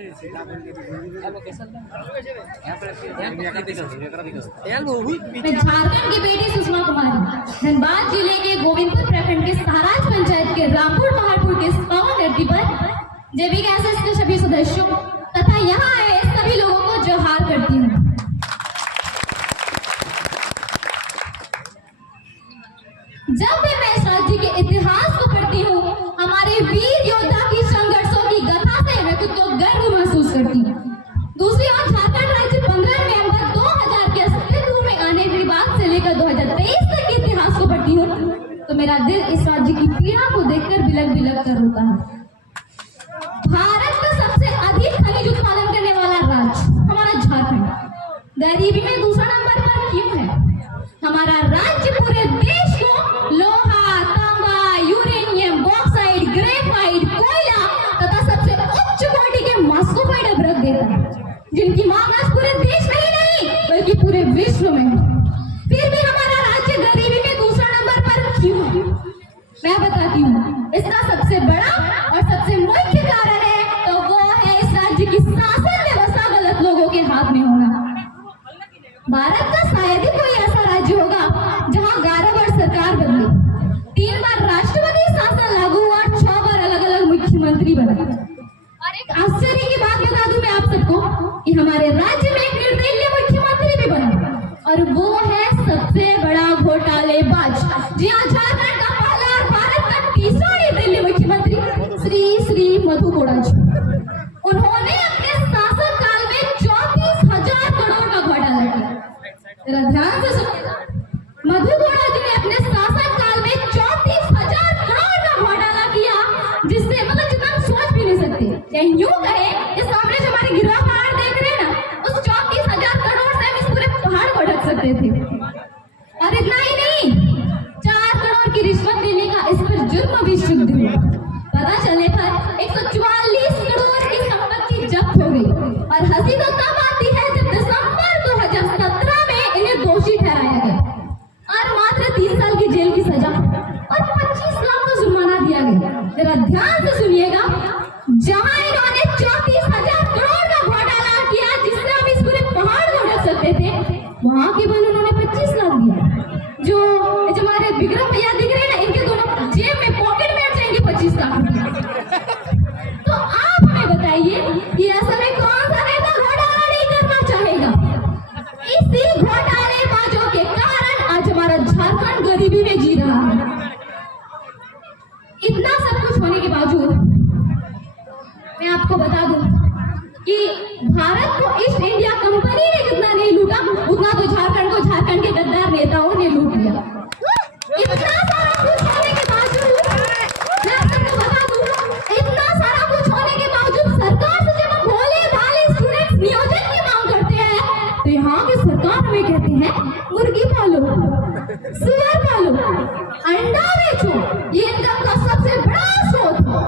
झारखंड की बेटी सुषमा कुमारी धनबाद जिले के गोविंदपुर प्रखंड के सहाराज पंचायत के रामपुर पहाड़पुर के पावन धरती पर जैविक एसेस के सभी सदस्यों तथा यहाँ आए सभी लोगों को जोहार करती हूँ। जब भी मैं इस राज्य के इतिहास को पढ़ती हूँ, हमारे वीर योद्धा की संघर्षों की गाथा से मैं खुद को गर्व महसूस करती हूँ। दूसरी ओर झारखंड राज्य 15 नवंबर 2000 के अस्तित्व में आने के बाद से लेकर 2023 तक के इतिहास को पढ़ती हूँ तो मेरा दिल इस राज्य की पीड़ा को देखकर बिलक बिलक कर रोता है। भारत का सबसे अधिक खनिज उत्पादन करने वाला राज्य हमारा झारखंड गरीबी में दूसरा नंबर पर क्यों है? हमारा राज्य पूरे देश को लोहा, तांबा, यूरेनियम, बॉक्साइट, ग्रेफाइट, कोयला तथा सबसे उच्च कोटि के मास्कोफाइट अभ्रक देता है, जिनकी मांग आज पूरे देश में ही नहीं बल्कि पूरे विश्व में है। फिर भी हमारा राज्य गरीबी में दूसरा नंबर पर क्यों है? मैं बताती हूँ। इसका सबसे बड़ा और सबसे मुख्य कारण है तो वो है इस राज्य की शासन व्यवस्था गलत लोगों के हाथ में होना। भारत का शायद ही कोई ऐसा राज्य होगा जहां 11 बार सरकार बदली, 3 बार राष्ट्रपति शासन लागू और 6 बार अलग अलग मुख्यमंत्री बने। और एक आश्चर्य की बात बता दूं मैं आप सबको कि हमारे राज्य में एक निर्दलीय मुख्यमंत्री भी बना और वो है सबसे बड़ा घोटालेबाज। जी हाँ, झारखंड का पहला और भारत का तीसरा निर्दलीय मुख्यमंत्री श्री मधु कोड़ा जी। उन्होंने अपने शासन काल में 34,000 करोड़ का घोटाला किया। जरा ध्यान से सुनिएगा, मधु कोड़ा जी ने अपने शासन काल में 34,000 करोड़ का घोटाला किया, जिससे मतलब जितना हम सोच भी नहीं सकते। या यूं कहे कि सामने जो हमारे गिरवा पहाड़ देख रहे हैं ना, उस 34,000 करोड़ से हम इस पूरे पहाड़ को ढक सकते थे। और इतना ही नहीं, 4 करोड़ की रिश्वत देने का इस पर जुर्म भी सिद्ध हुआ। पता चलने पर 144 करोड़ की संपत्ति जब्त हो गई। और हंसी तो तब आती है जब दिसंबर 2017 में इन्हें दोषी ठहराया गया और मात्र 3 साल की जेल की सजा और 25 लाख का जुर्माना दिया गया। जरा ध्यान से सुनिएगा, जहां इन्होंने 34,000 करोड़ का घोटाला किया जिससे हम इस पूरे पहाड़ को ढक सकते थे, वहां केवल उन्होंने 25 लाख दिया। जो हमारे विक्रम भैया दिख रहे हैं ना, इनके दोनों जेब में पॉकेट में जाएंगे 25 लाख। तो आप हमें बताइए कि ऐसा में कौन सा नेता घोटाला नहीं करना चाहेगा? इसी घोटालेबाजों के कारण आज हमारा झारखंड गरीबी में जी रहा है। इतना सब कुछ होने के बावजूद मैं आपको बता दूं कि भारत को ईस्ट इंडिया कंपनी ने जितना नहीं लूटा उतना तो झारखंड को झारखंड के गद्दार नेताओं ने लूट लिया। इतना सारा कुछ होने के बावजूद मैं आप सबको बता दूं, इतना सारा कुछ होने के बावजूद सरकार से जब हम भोले भाले स्टूडेंट्स नियोजन की मांग करते हैं तो यहाँ की सरकार हमें कहते हैं मुर्गी पालो, सुअर पालो, अंडा बेचो, ये इनकम का सबसे बड़ा स्रोत है।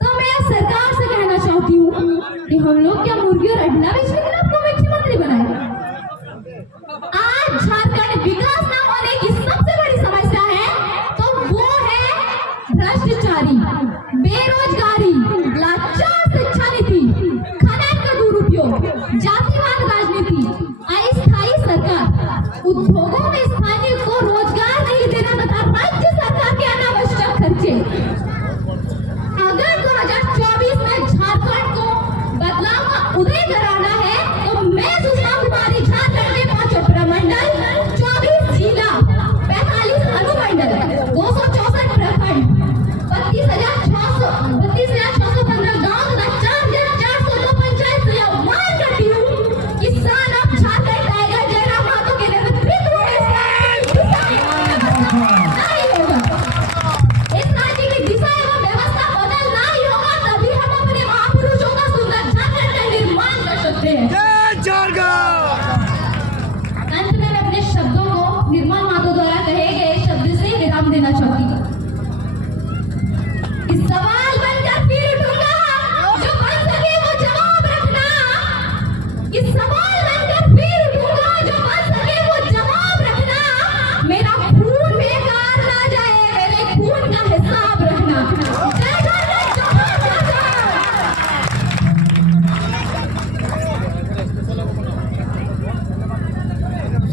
तो मैं सरकार से कहना चाहती हूँ कि हम लोग क्या मुर्गी और अंडा बेचने के लिए आपको मुख्यमंत्री बनाए? आज झारखंड विकास न होने की सबसे बड़ी समस्या है तो वो है भ्रष्टाचारी, बेरोजगारी, लाचार शिक्षा नीति, खनन का दुरुपयोग, जातिवाद राजनीति, अस्थायी सरकार, उद्योगों में स्थानीय को रोजगार नहीं देना तथा राज्य सरकार के अनावश्यक खर्चे। अगर 2024 में झारखंड को बदलाव का उदय कराना है तो मैं सुषमा कुमारी झारखंड के 5 प्रमंडल, 24 जिला, 45 अनुमंडल, 264 प्रखंड, 32,615 गाँव तथा 4,402 पंचायत से आह्वान करती हूँ कि son of Jharkhand tiger Jairam Mahato के नेतृत्व में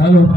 हेलो